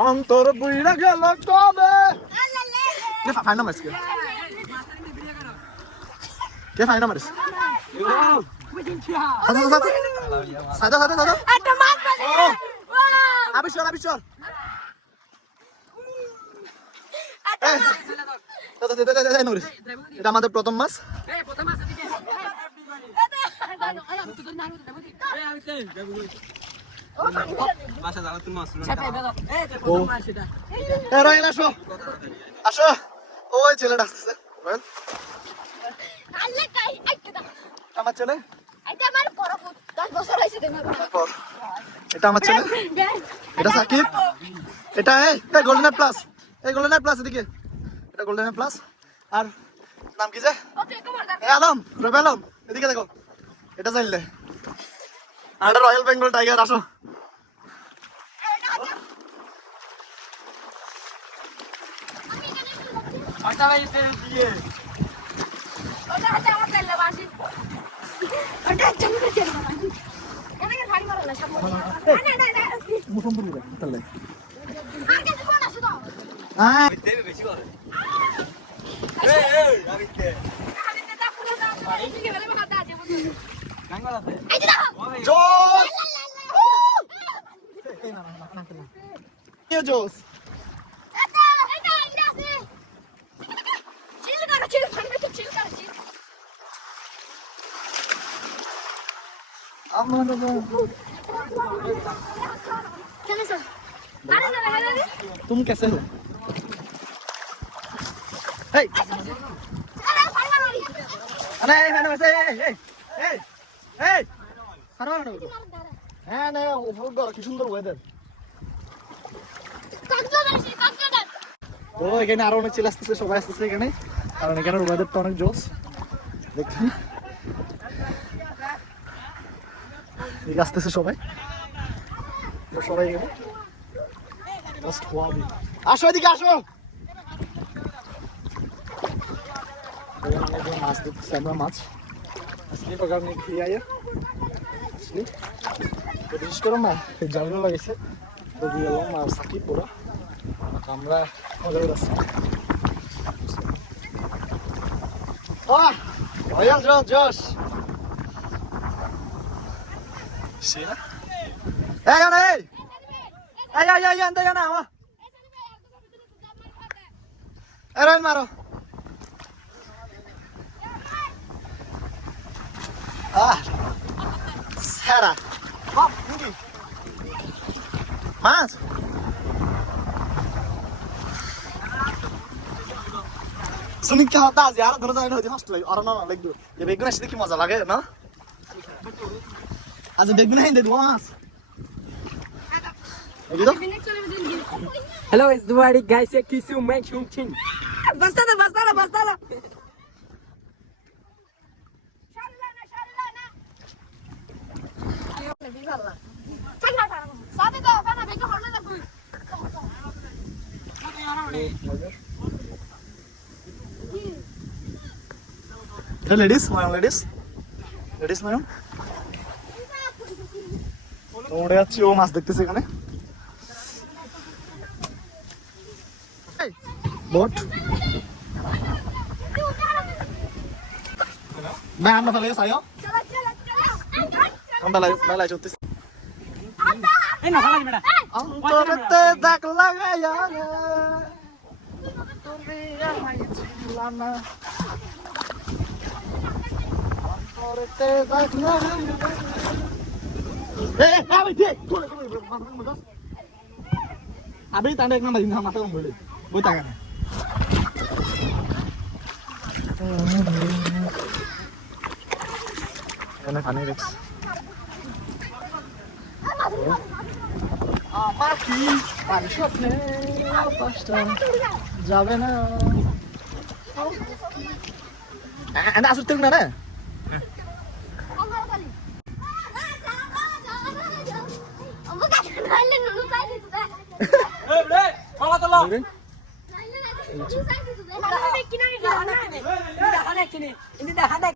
অন্তর বুইড়া গেল কবে কে ফাইনা মারছে কে ফাইনা মারছে সাদা সাদা সাদা একটা মাছ পাইছে আবিশ্বর আবিশ্বর এটা আমাদের প্রথম মাছ আসো ওই ছেলেটা আসতেছে আমার ছেলে এটা আমার ছেলে এটা সাকিব এটা গোল্ডেন প্লাস এই গোল্ডেন প্লাস এদিকে এটা গোল্ডেন প্লাস আর নাম কি যে আলম রবি আলম এদিকে দেখো এটা চাইলে আর রয়্যাল বেঙ্গল টাইগার আসো জোস तुम कैसे हो अरे मैंने वैसे হ্যাঁ না কি সুন্দর ওয়েদার ও এখানে আরো অনেক ছেলে আসতেছে সবাই আসতেছে এখানে কারণ এখানে ওয়েদারটা অনেক জোস দেখছেন এই আসতেছে সবাই সবাই এখানে আসো এদিকে আসো মাছ দেখতেছি আমরা মাছ असली पकड़ने के लिए आए असली कोशिश करो ना जंगल लगे से तो भी लोग मार सकी पूरा कैमरा मजा रस ah royal josh Sina ay anda yana ama Eren maro Sarah. Hop, hindi. Mas. सुनिक क्या होता है यार घर जाने होती हॉस्टल और ना लाइक ये देखना ऐसे की मजा लगे ना आज देखना है दे मास हेलो इस दुआरी गाइस ये किसु मैं छुंचिन बस्ता ना ladies ম্যাডাম ওড়ে যাচ্ছি ও মাছ দেখতেছে এখানে बोट मैं हम फले सायो हम बेला चलते ए ना फला बेटा अंतरते दाग लगाया रे तुरिया माई चिलाना अंतरते दाग लगाया अबे दे अबे ताने एक नंबर माथा कम बोले बोता का এখানে পানি রিক্স আমার কি পানি স্বপ্নে পাঁচটা যাবে না এন্ড আসুর তেল না রে ए बड़े फला तो ला কিনা